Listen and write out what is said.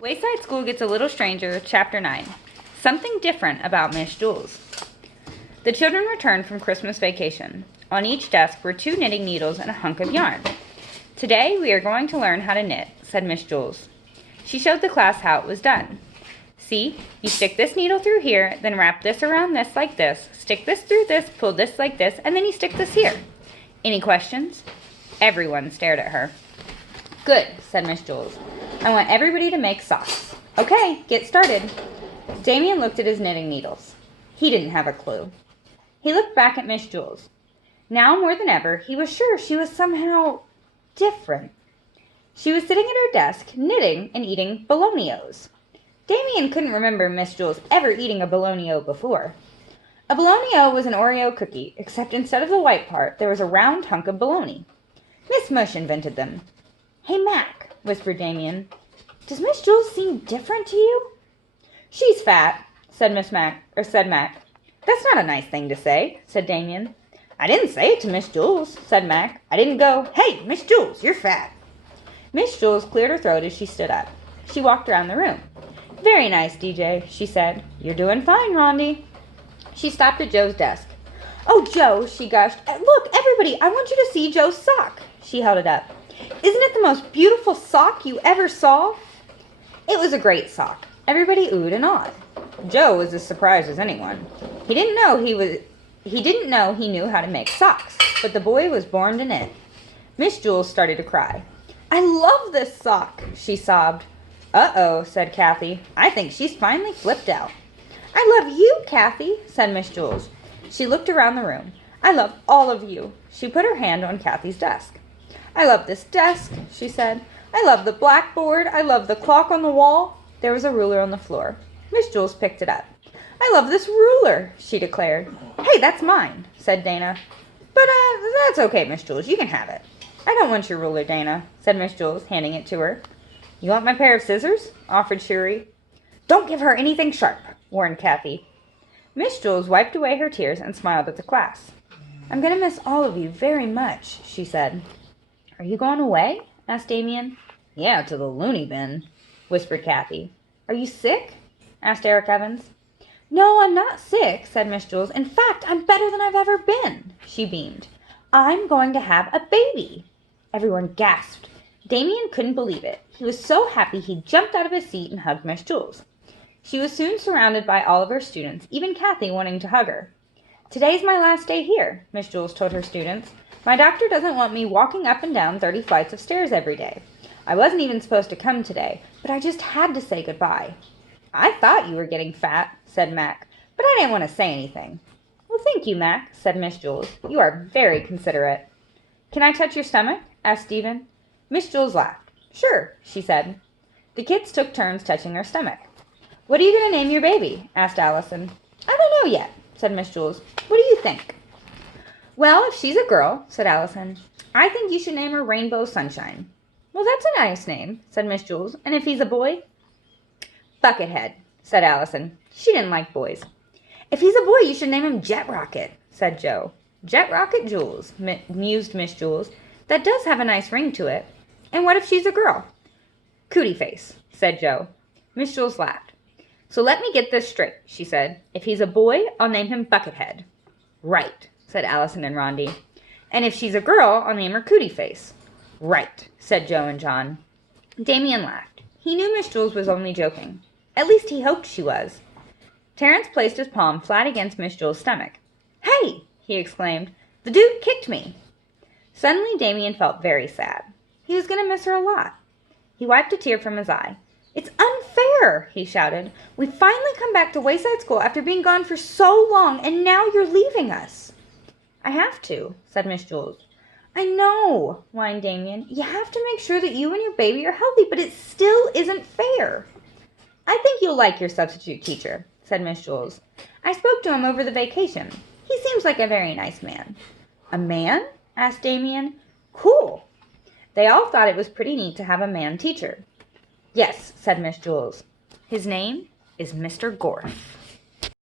Wayside School Gets a Little Stranger, Chapter 9. Something different about Miss Jules. The children returned from Christmas vacation. On each desk were 2 knitting needles and a hunk of yarn. Today we are going to learn how to knit, said Miss Jules. She showed the class how it was done. See, you stick this needle through here, then wrap this around this like this, stick this through this, pull this like this, and then you stick this here. Any questions? Everyone stared at her. Good, said Miss Jules. I want everybody to make socks. Okay, get started. Damien looked at his knitting needles. He didn't have a clue. He looked back at Miss Jules. Now more than ever, he was sure she was somehow different. She was sitting at her desk, knitting and eating bologna-os. Damien couldn't remember Miss Jules ever eating a bologna-o before. A bologna-o was an Oreo cookie, except instead of the white part, there was a round hunk of bologna. Miss Mush invented them. Hey, Mac, whispered Damien. Does Miss Jules seem different to you? She's fat, said Mac. That's not a nice thing to say, said Damien. I didn't say it to Miss Jules, said Mac. I didn't go, hey, Miss Jules, you're fat. Miss Jules cleared her throat as she stood up. She walked around the room. Very nice, DJ, she said. You're doing fine, Rondi. She stopped at Joe's desk. Oh, Joe, she gushed. Look, everybody, I want you to see Joe's sock. She held it up. Isn't it the most beautiful sock you ever saw? It was a great sock. Everybody oohed and awed. Joe was as surprised as anyone. He didn't know he knew how to make socks, but the boy was born to knit. Miss Jules started to cry. I love this sock, she sobbed. Uh-oh, said Kathy. I think she's finally flipped out. I love you, Kathy, said Miss Jules. She looked around the room. I love all of you. She put her hand on Kathy's desk. I love this desk, she said. I love the blackboard. I love the clock on the wall. There was a ruler on the floor. Miss Jules picked it up. I love this ruler, she declared. Hey, that's mine, said Dana. But, that's okay, Miss Jules. You can have it. I don't want your ruler, Dana, said Miss Jules, handing it to her. You want my pair of scissors? Offered Shuri. Don't give her anything sharp, warned Kathy. Miss Jules wiped away her tears and smiled at the class. I'm going to miss all of you very much, she said. Are you going away? Asked Damien. Yeah, to the loony bin, whispered Kathy. Are you sick? Asked Eric Evans. No, I'm not sick, said Miss Jules. In fact, I'm better than I've ever been, she beamed. I'm going to have a baby. Everyone gasped. Damien couldn't believe it. He was so happy he jumped out of his seat and hugged Miss Jules. She was soon surrounded by all of her students, even Kathy wanting to hug her. Today's my last day here, Miss Jules told her students. My doctor doesn't want me walking up and down 30 flights of stairs every day. I wasn't even supposed to come today, but I just had to say goodbye. I thought you were getting fat, said Mac, but I didn't want to say anything. Well, thank you, Mac, said Miss Jules. You are very considerate. Can I touch your stomach? Asked Stephen. Miss Jules laughed. Sure, she said. The kids took turns touching their stomach. What are you going to name your baby? Asked Allison. I don't know yet, said Miss Jules. What do you think? Well, if she's a girl, said Allison, I think you should name her Rainbow Sunshine. Well, that's a nice name, said Miss Jules. And if he's a boy? Buckethead, said Allison. She didn't like boys. If he's a boy, you should name him Jet Rocket, said Joe. Jet Rocket Jules, mused Miss Jules. That does have a nice ring to it. And what if she's a girl? Cootie Face, said Joe. Miss Jules laughed. So let me get this straight, she said. If he's a boy, I'll name him Buckethead. Right, said Allison and Rondi. And if she's a girl, I'll name her Cootie Face. Right, said Joe and John. Damien laughed. He knew Miss Jules was only joking. At least he hoped she was. Terence placed his palm flat against Miss Jules' stomach. Hey, he exclaimed. The dude kicked me. Suddenly Damien felt very sad. He was going to miss her a lot. He wiped a tear from his eye. It's unfair, he shouted. We finally come back to Wayside School after being gone for so long, and now you're leaving us. I have to, said Miss Jules. I know, whined Damien. You have to make sure that you and your baby are healthy, but it still isn't fair. I think you'll like your substitute teacher, said Miss Jules. I spoke to him over the vacation. He seems like a very nice man. A man? Asked Damien. Cool. They all thought it was pretty neat to have a man teacher. Yes, said Miss Jules. His name is Mr. Gorf.